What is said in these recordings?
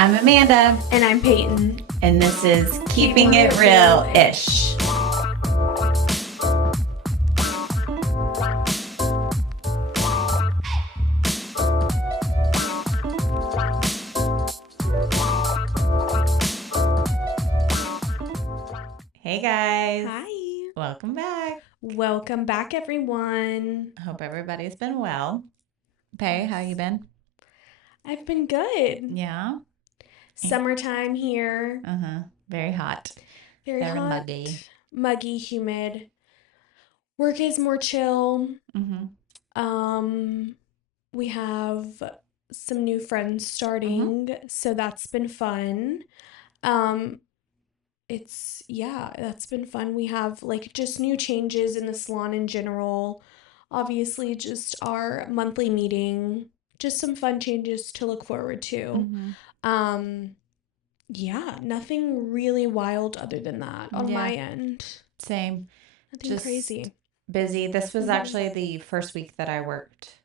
I'm Amanda, And I'm Peyton. and this is Keeping It Real-ish. Hey guys. Hi. Welcome back. Welcome back, everyone. Hope everybody's been well. Pey, how you been? I've been good. Yeah. Summertime here. Very hot. Very hot. Muggy. Muggy, humid. Work is more chill. We have some new friends starting, so that's been fun. That's been fun. We have just new changes in the salon in general. Obviously, just our monthly meeting, just some fun changes to look forward to. Nothing really wild other than that on my end. Same. Nothing crazy. Busy. This was actually the first week that I worked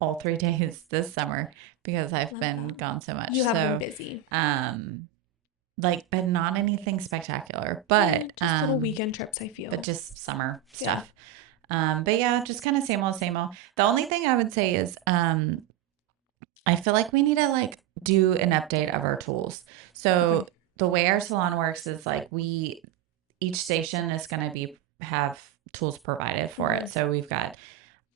all 3 days this summer because I've been gone so much. You have been busy. But not anything spectacular, but just little weekend trips, I feel. But just summer stuff. But yeah, just kind of same old, same old. The only thing I would say is I feel like we need to do an update of our tools. So the way our salon works is each station is going to have tools provided for it. So we've got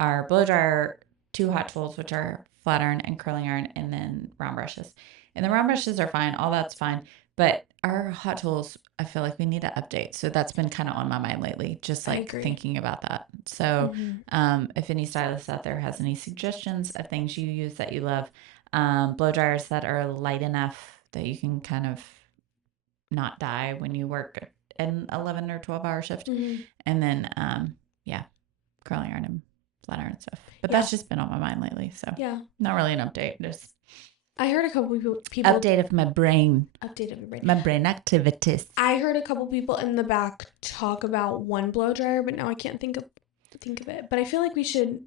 our blow dryer, 2 hot tools, which are flat iron and curling iron, and then round brushes. And the round brushes are fine. All that's fine. But our hot tools, I feel like we need to update. So that's been kind of on my mind lately, just thinking about that. So if any stylist out there has any suggestions of things you use that you love, blow dryers that are light enough that you can kind of not die when you work an 11 or 12-hour shift. And then, curling iron and flat iron stuff. But that's just been on my mind lately. So not really an update. Just I heard a couple people update of my brain. Update of your brain. My brain activities. I heard a couple people in the back talk about one blow dryer, but now I can't think of it. But I feel like we should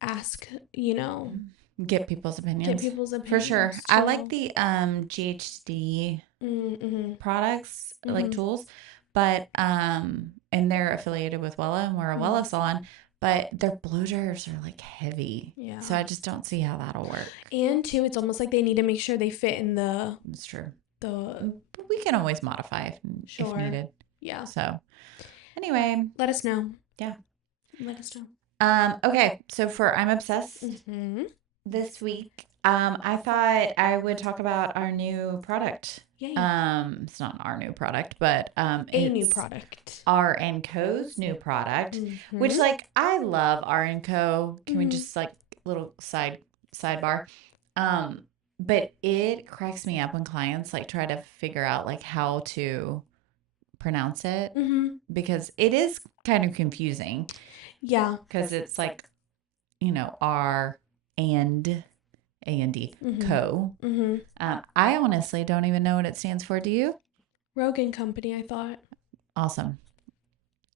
ask, get people's opinions. For sure. Too. I like the GHD products, tools, but and they're affiliated with Wella, and we're a Wella salon. But their blow dryers are heavy. Yeah. So I just don't see how that'll work. And too, it's almost like they need to make sure they fit in the... That's true. But we can always modify if needed. Yeah. So anyway. Let us know. Yeah. Let us know. Okay. So for I'm Obsessed this week, I thought I would talk about our new product. Yay. It's not our new product, but a new product. R&Co's new product, which I love R&Co. Can we just little sidebar? But it cracks me up when clients try to figure out how to pronounce it because it is kind of confusing. Yeah, because it's R and A&D Co. I honestly don't even know what it stands for. Do you? Rogan Company, I thought. Awesome.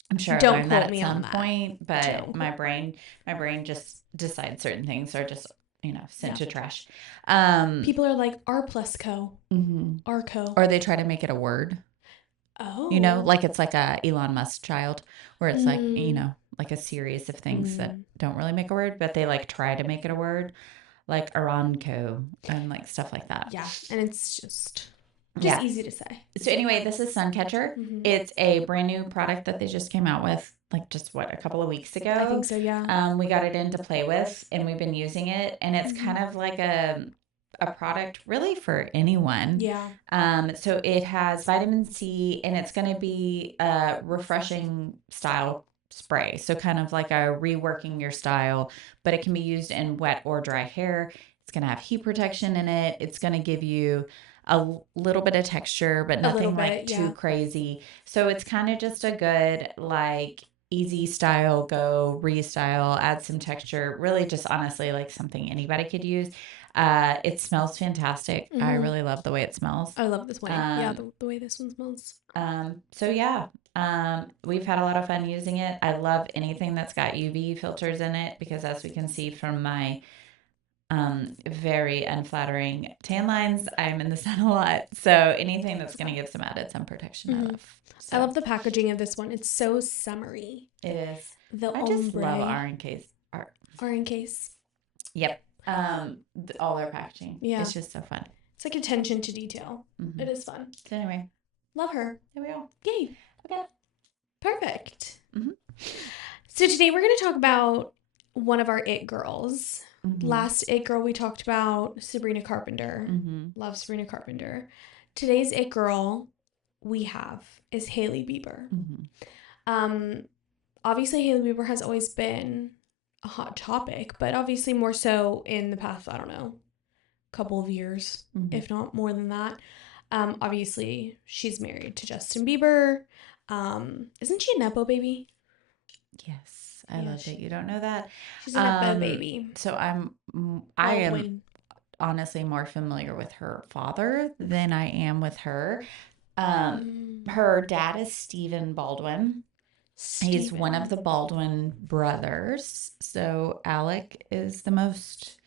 I'm sure I learned that at some point, but my brain just decides certain things are just sent to trash. People are like R+Co. R-Co. Or they try to make it a word. Oh. It's like a Elon Musk child, where it's a series of things that don't really make a word, but they try to make it a word, like R&Co and stuff like that. Yeah, and it's just easy to say. So anyway, this is Suncatcher. It's a brand new product that they just came out with, a couple of weeks ago. I think so, yeah. We got it in to play with, and we've been using it, and it's kind of like a product really for anyone. Yeah. So it has vitamin C, and it's going to be a refreshing style spray. So kind of like a reworking your style, but it can be used in wet or dry hair. It's going to have heat protection in it. It's going to give you a little bit of texture, but nothing too crazy. So it's kind of just a good easy style, go restyle, add some texture. Really just honestly something anybody could use. It smells fantastic. I really love the way it smells. I love this one. The way this one smells. So yeah, we've had a lot of fun using it. I love anything that's got UV filters in it because as we can see from my very unflattering tan lines. I'm in the sun a lot, so anything that's going to give some added sun protection, I love. So. I love the packaging of this one. It's so summery. It is. The I just love R&K's art. R&K's. Yep. All their packaging. Yeah. It's just so fun. It's like attention to detail. Mm-hmm. It is fun. So anyway, love her. There we go. Yay. Okay. Perfect. Mm-hmm. So today we're going to talk about one of our it girls. Mm-hmm. Last it girl we talked about Sabrina Carpenter. Mm-hmm. Love Sabrina Carpenter. Today's it girl we have is Hailey Bieber. Mm-hmm. Obviously Hailey Bieber has always been a hot topic, but obviously more so in the past, I don't know, couple of years, mm-hmm. if not more than that. Obviously she's married to Justin Bieber. Isn't she a Nepo baby? Yes. I love that you don't know that. She's a Nepo baby. So I am honestly more familiar with her father than I am with her. Her dad is Stephen Baldwin. He's one of the Baldwin brothers. So Alec is the most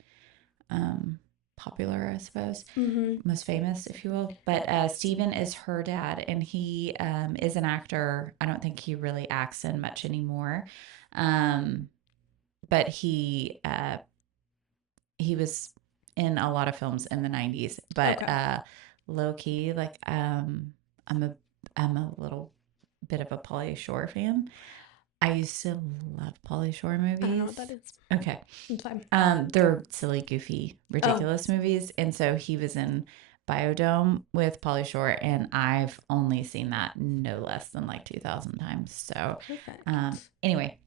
popular, I suppose, mm-hmm. most famous, if you will. But Stephen is her dad, and he is an actor. I don't think he really acts in much anymore. But he was in a lot of films in the 90s, but low key, like I'm a little bit of a Pauly Shore fan. I used to love Pauly Shore movies. I don't know what that is. Okay. It's fine. They're silly, goofy, ridiculous movies. And so he was in Biodome with Pauly Shore, and I've only seen that no less than like 2,000 times. So anyway,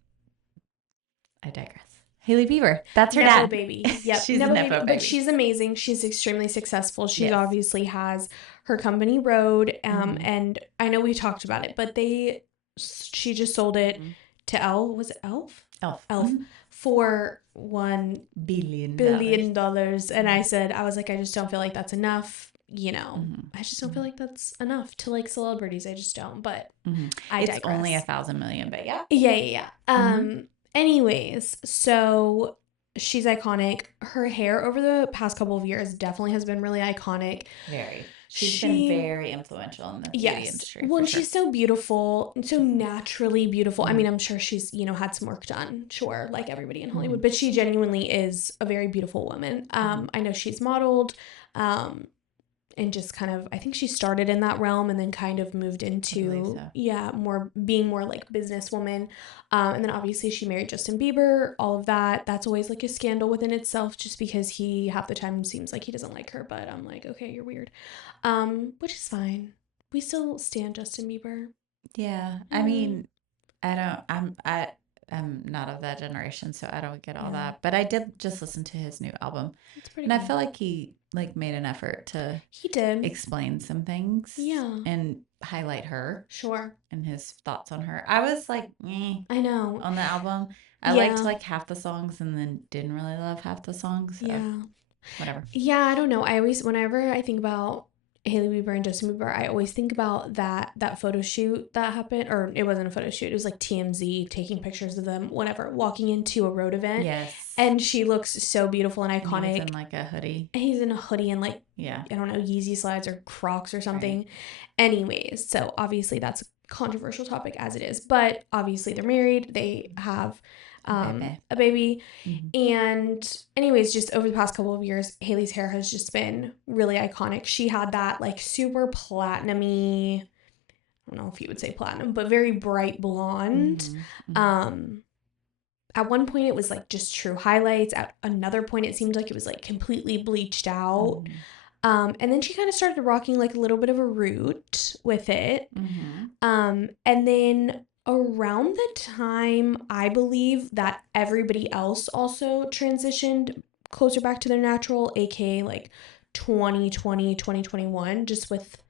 I digress. Hailey Bieber. That's her Nepo dad. baby. Yep. She's Nepo a Nepo baby. But she's amazing. She's extremely successful. She obviously has her company Rode. Mm-hmm. And I know we talked about it, but she just sold it to Elf? Elf. Mm-hmm. For $1 billion. And I was like, I just don't feel like that's enough. You know, mm-hmm. I just don't feel like that's enough to like celebrities. I just don't. But mm-hmm. I digress. It's only 1,000 million, but yeah. Yeah. Mm-hmm. Anyways, so she's iconic. Her hair over the past couple of years definitely has been really iconic. Very. She's been very influential in the beauty industry. Well, and she's so beautiful and so naturally beautiful. Mm-hmm. I mean, I'm sure she's, had some work done, sure, like everybody in Hollywood, mm-hmm. but she genuinely is a very beautiful woman. I know she's modeled, and just kind of, I think she started in that realm and then kind of moved into, being more like businesswoman. And then obviously she married Justin Bieber, all of that. That's always like a scandal within itself just because he half the time seems like he doesn't like her, but I'm like, okay, you're weird. Which is fine. We still stand Justin Bieber. Yeah. I mean, I'm not of that generation, so I don't get all that. But I did just listen to his new album. It's pretty good. I feel like he made an effort to explain some things. Yeah. And highlight her. Sure. And his thoughts on her. I was like, I know. On the album. I liked like half the songs and then didn't really love half the songs. So whatever. Yeah, I don't know. Whenever I think about Hailey Bieber and Justin Bieber, I always think about that photo shoot that happened, or it wasn't a photo shoot, it was like TMZ taking pictures of them whenever walking into a road event. Yes. And she looks so beautiful and iconic. He's in like a hoodie. He's in a hoodie and like, I don't know, Yeezy slides or Crocs or something. Right. Anyways, so obviously that's a controversial topic as it is, but obviously they're married. They have a baby. Mm-hmm. And anyways, just over the past couple of years, Hailey's hair has just been really iconic. She had that like super platinum-y, I don't know if you would say platinum, but very bright blonde. Mm-hmm. At one point it was like just true highlights. At another point it seemed like it was like completely bleached out. Mm-hmm. And then she kind of started rocking like a little bit of a root with it. Mm-hmm. And then around the time, I believe, that everybody else also transitioned closer back to their natural, aka like 2020, 2021, just with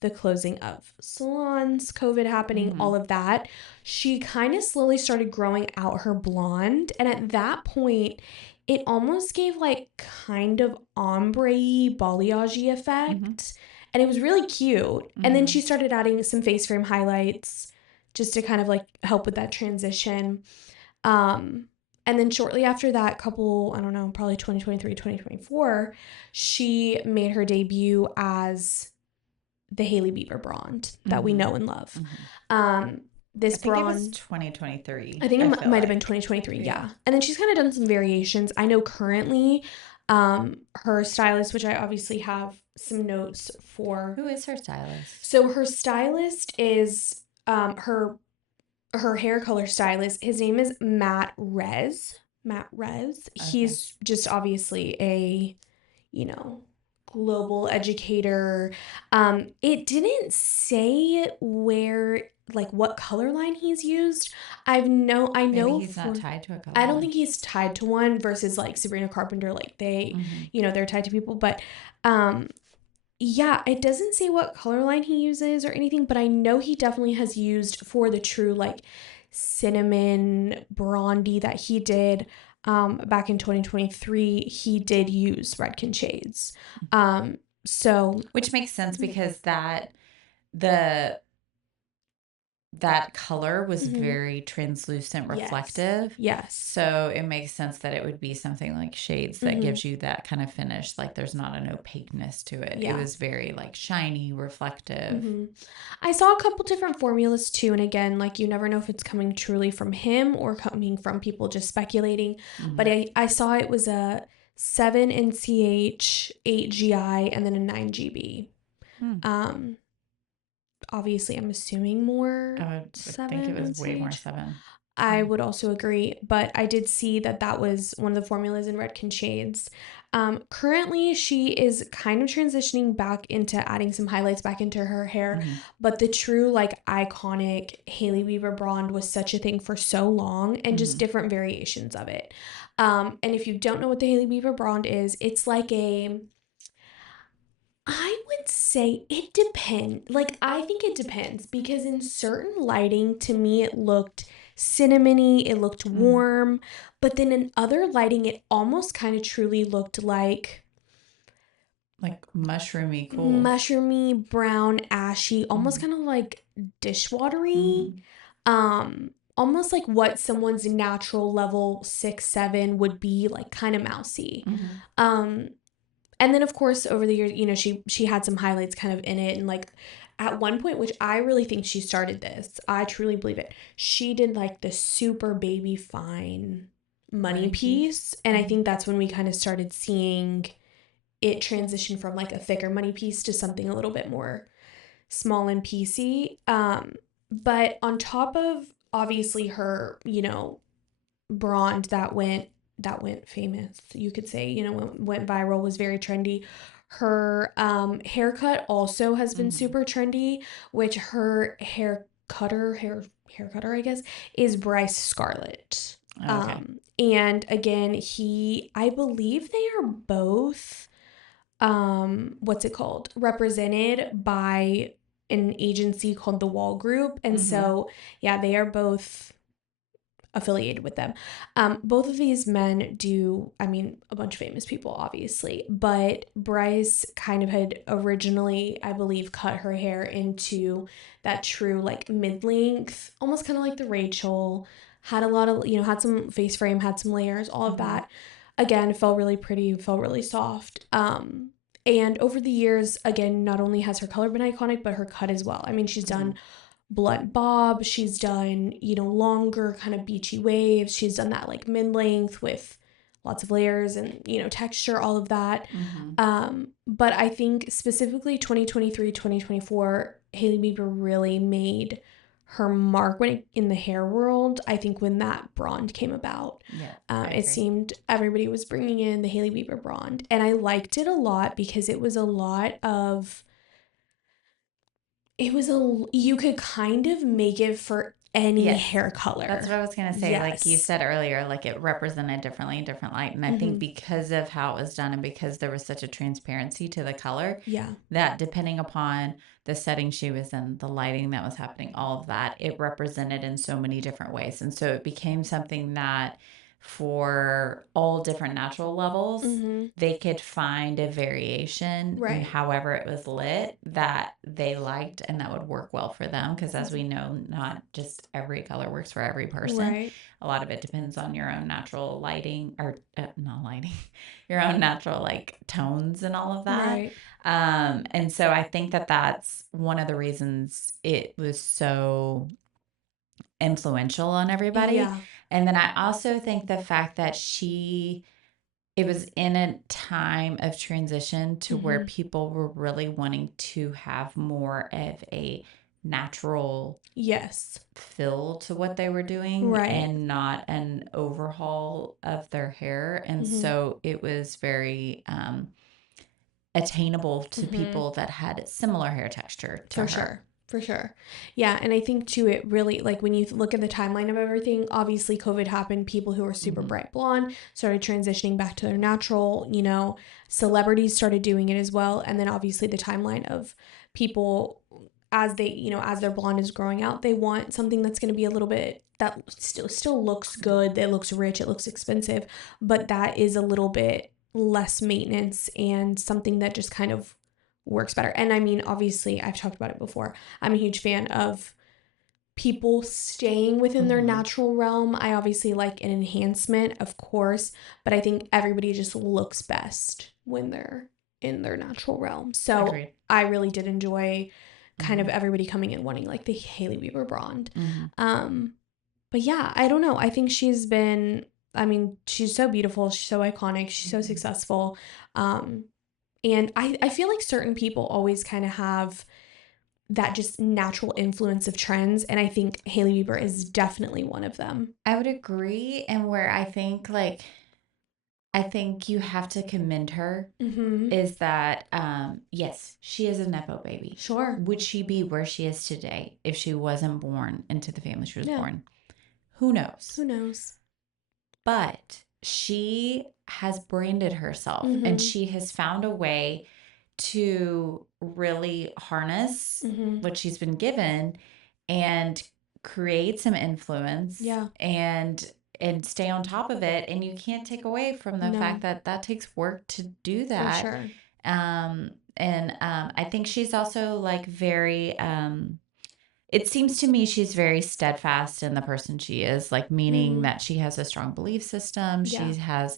the closing of salons, COVID happening, mm-hmm. all of that, she kind of slowly started growing out her blonde. And at that point, it almost gave like kind of ombre-y, balayage effect. Mm-hmm. And it was really cute. Mm-hmm. And then she started adding some face frame highlights just to kind of like help with that transition. And then shortly after that, I don't know, probably 2023, 2024, she made her debut as the Hailey Bieber blonde that we know and love. I This think it was blonde, 2023. I think I it feel might have been like. 2023, yeah. And then she's kind of done some variations. I know currently her stylist, which I obviously have some notes for. Who is her stylist? So her stylist is her hair color stylist. His name is Matt Rez. Matt Rez. Okay. He's just obviously a, you know, global educator. It didn't say where, like, what color line he's used. I know Maybe he's for, not tied to a color I don't line. think he's tied to one versus like Sabrina Carpenter, like they, they're tied to people, but yeah, it doesn't say what color line he uses or anything, but I know he definitely has used for the true like cinnamon brondy that he did back in 2023. He did use Redken shades. So Which makes sense because that color was very translucent, reflective. Yes. So it makes sense that it would be something like shades that gives you that kind of finish. Like there's not an opaqueness to it. Yeah. It was very like shiny, reflective. I saw a couple different formulas too. And again, like you never know if it's coming truly from him or coming from people just speculating. But I saw it was a 7 NCH, 8 GI, and then a 9 GB. Obviously, I'm assuming more. I would 7 think it was NCH. way more 7. I would also agree, but I did see that was one of the formulas in Redken shades. Currently, she is kind of transitioning back into adding some highlights back into her hair, but the true, like, iconic Hailey Bieber blonde was such a thing for so long, and just different variations of it. And if you don't know what the Hailey Bieber blonde is, it's like I would say it depends. Like, I think it depends because in certain lighting, to me, it looked cinnamony, it looked warm, but then in other lighting, it almost kind of truly looked like mushroomy, cool. Mushroomy, brown, ashy, almost kind of like dishwatery. Almost like what someone's natural level 6, 7 would be, like kind of mousy. And then of course over the years, she had some highlights kind of in it, and like at one point, which I really think she started this, I truly believe it, she did like the super baby fine money piece. And I think that's when we kind of started seeing it transition from like a thicker money piece to something a little bit more small and piecey. But on top of obviously her, blonde that went famous, you could say, went viral, was very trendy. Her haircut also has been super trendy, which her hair cutter, I guess, is Bryce Scarlett. Okay. And again, I believe they are both what's it called? Represented by an agency called the Wall Group. And so, yeah, they are both affiliated with them. Both of these men do, I mean, a bunch of famous people, obviously, but Bryce kind of had originally, I believe, cut her hair into that true like mid-length, almost kind of like the Rachel, had a lot of, had some face frame, had some layers, all of that. Again, felt really pretty, felt really soft. And over the years, again, not only has her color been iconic, but her cut as well. I mean, she's done blunt bob, she's done, longer kind of beachy waves, she's done that like mid-length with lots of layers and, texture, all of that. But I think specifically 2023, 2024, Hailey Bieber really made her mark in the hair world. I think when that blonde came about, it seemed everybody was bringing in the Hailey Bieber blonde, and I liked it a lot because it was a lot of, you could kind of make it for any hair color. That's what I was going to say. Like you said earlier, like it represented differently in different light. And I think because of how it was done and because there was such a transparency to the color, that depending upon the setting she was in, the lighting that was happening, all of that, it represented in so many different ways. And so it became something that for all different natural levels, they could find a variation, Right. however it was lit, that they liked and that would work well for them. Because as we know, not just every color works for every person. Right. A lot of it depends on your own natural lighting, or not lighting, your own natural like tones and all of that. Right. And so I think that that's one of the reasons it was so influential on everybody. Yeah. And then I also think the fact that it was in a time of transition to where people were really wanting to have more of a natural Yes. feel to what they were doing, Right. and not an overhaul of their hair. And so it was very attainable to people that had similar hair texture to For her. sure. For sure. Yeah. And I think too, it really, like when you look at the timeline of everything, obviously COVID happened. People who were super bright blonde started transitioning back to their natural, you know, celebrities started doing it as well. And then obviously the timeline of people as they, you know, as their blonde is growing out, they want something that's going to be a little bit, that still looks good. It looks rich. It looks expensive, but that is a little bit less maintenance and something that just kind of works better. And I mean, obviously, I've talked about it before. I'm a huge fan of people staying within their natural realm. I obviously like an enhancement, of course, but I think everybody just looks best when they're in their natural realm. So Agreed. I really did enjoy kind of everybody coming in wanting like the Hailey Bieber blonde. But yeah, I don't know. I think she's been, I mean, she's so beautiful. She's so iconic. She's so successful. And I feel like certain people always kind of have that just natural influence of trends. And I think Hailey Bieber is definitely one of them. I would agree. And where I think you have to commend her is that, yes, she is a Nepo baby. Sure. Would she be where she is today if she wasn't born into the family she was born? Who knows? Who knows? But she has branded herself and she has found a way to really harness what she's been given and create some influence. Yeah. And stay on top of it. And you can't take away from the fact that that takes work to do that. For sure. I think she's also like very it seems to me she's very steadfast in the person she is, like meaning that she has a strong belief system. Yeah.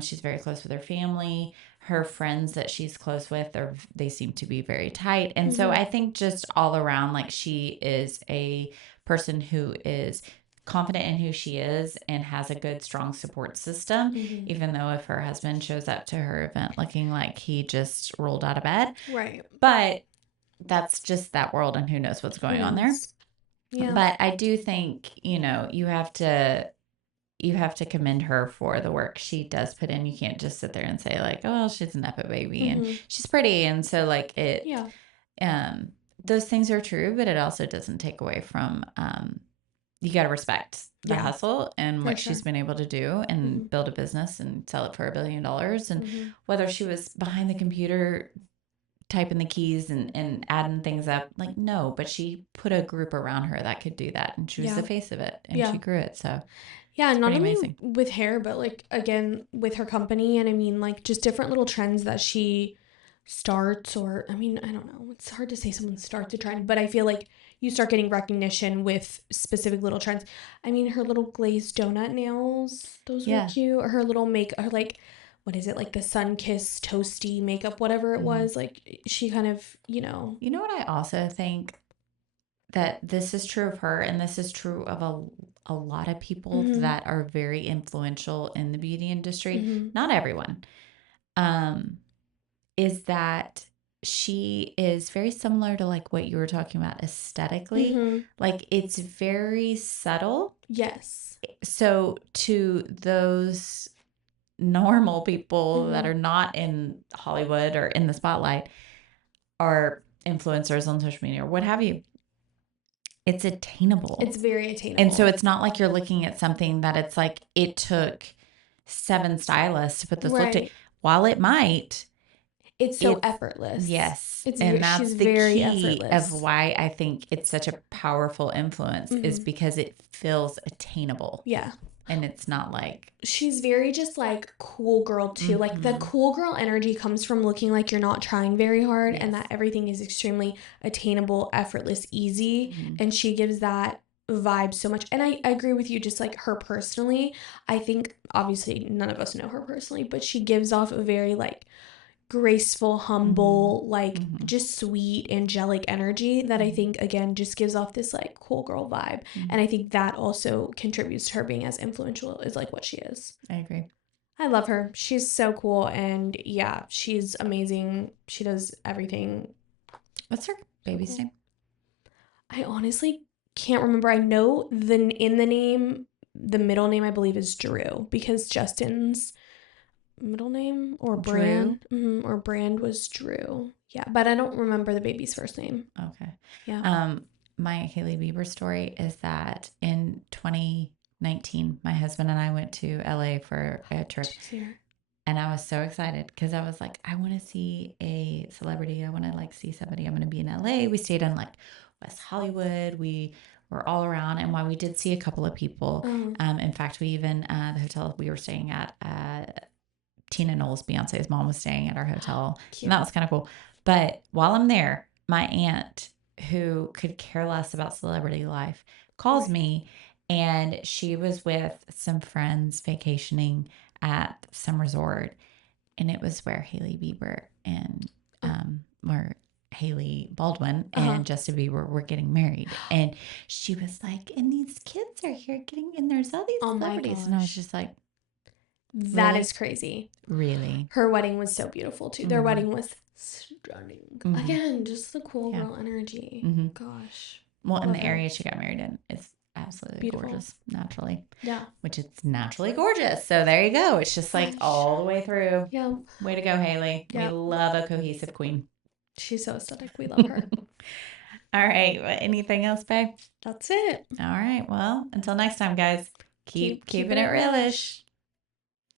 She's very close with her family. Her friends that she's close with, they seem to be very tight. And so I think just all around, like she is a person who is confident in who she is and has a good, strong support system, even though if her husband shows up to her event looking like he just rolled out of bed. Right. But that's just that world, and who knows what's going on there. Yeah. But I do think, you know, you have to commend her for the work she does put in. You can't just sit there and say like, oh, well, she's a Nepo baby and she's pretty. And so like those things are true, but it also doesn't take away from, you got to respect the hustle and what she's been able to do and build a business and sell it for $1 billion. And whether she was behind the computer typing the keys and adding things up, like, no, but she put a group around her that could do that. And she was the face of it and she grew it. So yeah, not only amazing with hair, but like, again, with her company. And I mean, like just different little trends that she starts, or, I mean, I don't know. It's hard to say someone starts a trend, but I feel like you start getting recognition with specific little trends. I mean, her little glazed donut nails, those were cute. Or her little her like, what is it, like the sun kiss toasty makeup, whatever it was. Like she kind of, you know. You know what I also think, that this is true of her, and this is true of a lot of people that are very influential in the beauty industry. Not everyone. Is that she is very similar to like what you were talking about aesthetically. Like it's very subtle. Yes. So to those normal people that are not in Hollywood or in the spotlight, or influencers on social media or what have you, it's attainable. It's very attainable. And so it's not like you're looking at something that it's like it took 7 stylists to put this look to. While it might, it's so effortless. Yes. It's and that's she's the very key effortless. of why I think it's such a powerful influence, is because it feels attainable. Yeah. And it's not like, She's very just like cool girl too. Like the cool girl energy comes from looking like you're not trying very hard and that everything is extremely attainable, effortless, easy. And she gives that vibe so much. And I agree with you, just like her personally. I think obviously none of us know her personally, but she gives off a very like graceful, humble, like just sweet, angelic energy that I think again just gives off this like cool girl vibe. And I think that also contributes to her being as influential as like what she is. I agree. I love her. She's so cool, and yeah, she's amazing. She does everything. What's her baby's name? I honestly can't remember. I know in the name, the middle name I believe is Drew, because Justin's middle name or brand or brand was Drew. Yeah, but I don't remember the baby's first name. Okay. Yeah. My Hailey Bieber story is that in 2019, my husband and I went to LA for a trip. Did you see her? And I was so excited because I was like, I want to see a celebrity. I want to like see somebody. I'm going to be in LA. We stayed in like West Hollywood. We were all around. And while we did see a couple of people, in fact, we even, the hotel we were staying at, Tina Knowles, Beyonce's mom, was staying at our hotel. And that was kind of cool. But while I'm there, my aunt, who could care less about celebrity life, calls me, and she was with some friends vacationing at some resort, and it was where Hailey Bieber and where Hailey Baldwin and Justin Bieber were getting married. And she was like, and these kids are here getting, and there's all these celebrities. And I was just like, that really? is crazy. Really? Her wedding was so beautiful too. Their wedding was stunning. Again, just the cool girl energy. Gosh. Well, in the area she got married in, it's absolutely beautiful. Gorgeous, naturally. Yeah. Which it's naturally gorgeous. So there you go. It's just like all the way through. Yeah. Way to go, Hailey. We love a cohesive queen. She's so aesthetic. We love her. All right. Anything else, babe? That's it. All right. Well, until next time, guys. Keep keeping it realish.